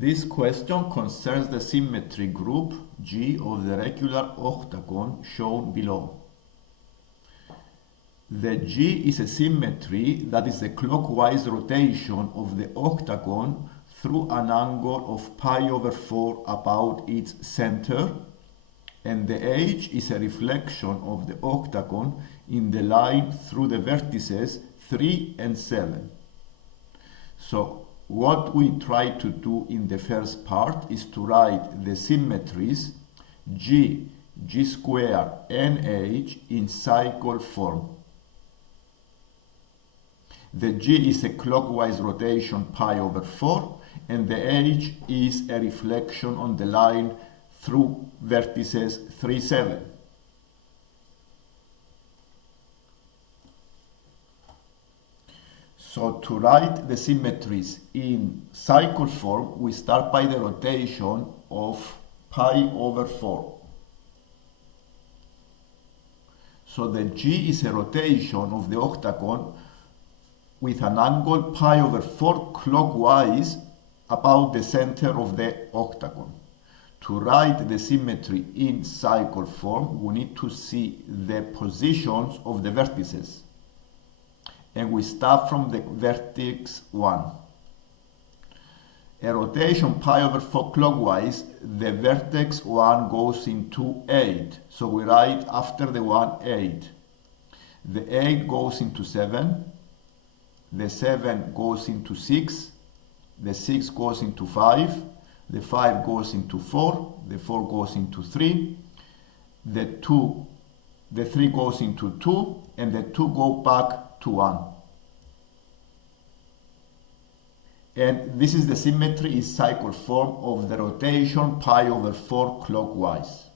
This question concerns the symmetry group G of the regular octagon shown below. The G is a symmetry that is the clockwise rotation of the octagon through an angle of pi/4 about its center, and the H is a reflection of the octagon in the line through the vertices 3 and 7. So what we try to do in the first part is to write the symmetries G, G square, and H in cycle form. The G is a clockwise rotation pi/4, and the H is a reflection on the line through vertices 3, 7. So to write the symmetries in cycle form, we start by the rotation of pi/4. So the G is a rotation of the octagon with an angle pi/4 clockwise about the center of the octagon. To write the symmetry in cycle form, we need to see the positions of the vertices. And we start from the vertex 1. A rotation pi/4 clockwise, the vertex 1 goes into 8. So we write after the 1, 8. The 8 goes into 7. The 7 goes into 6. The 6 goes into 5. The 5 goes into 4. The 4 goes into 3. The 3 goes into 2. And the 2 go back to 1. And this is the symmetry in cycle form of the rotation pi/4 clockwise.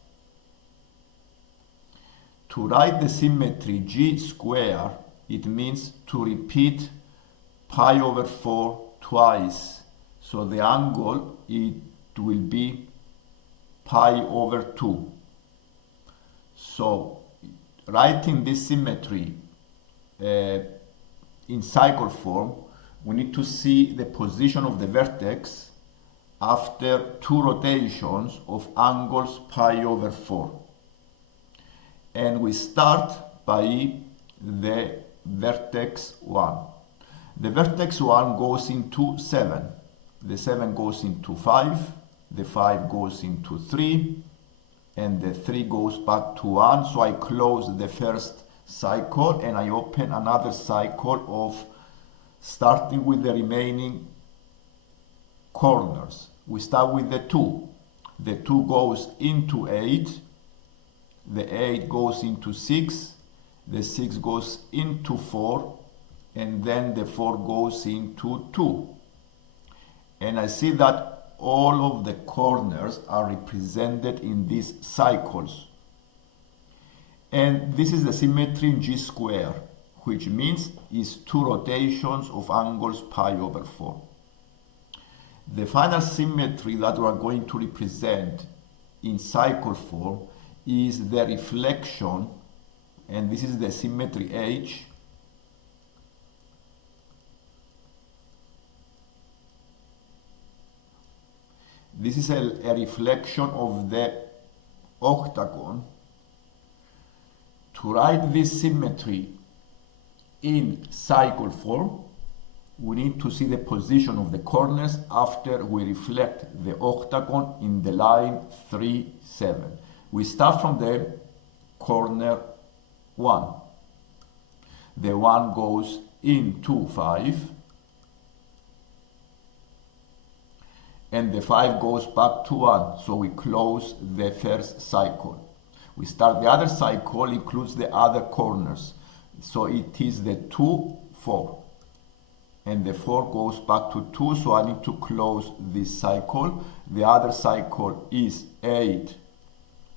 To write the symmetry G square, it means to repeat pi/4 twice. So the angle, it will be pi/2. So writing this symmetry in cycle form, we need to see the position of the vertex after 2 rotations of angles pi/4. And we start by the vertex 1. The vertex 1 goes into 7. The 7 goes into 5. The 5 goes into 3. And the 3 goes back to 1. So I close the first cycle and I open another cycle of starting with the remaining corners. We start with the 2. The 2 goes into 8. The 8 goes into 6. The 6 goes into 4. And then the 4 goes into 2. And I see that all of the corners are represented in these cycles. And this is the symmetry in G square, which means is 2 rotations of angles pi/4. The final symmetry that we are going to represent in cycle form is the reflection, and this is the symmetry H. This is a reflection of the octagon. To write this symmetry in cycle form, we need to see the position of the corners after we reflect the octagon in the line 3, 7. We start from the corner 1. The 1 goes into 5. And the 5 goes back to 1. So we close the first cycle. We start the other cycle, includes the other corners. So it is the 2, 4. And the 4 goes back to 2, so I need to close this cycle. The other cycle is 8,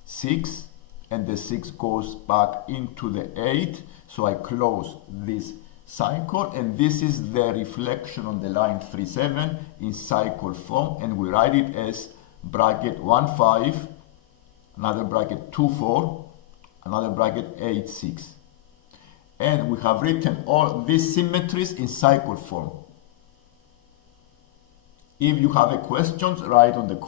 6, and the 6 goes back into the 8, so I close this cycle, and this is the reflection on the line 3, 7 in cycle form, and we write it as bracket 1, 5, another bracket 2, 4, another bracket 8, 6. And we have written all these symmetries in cycle form. If you have a questions, write on the comments.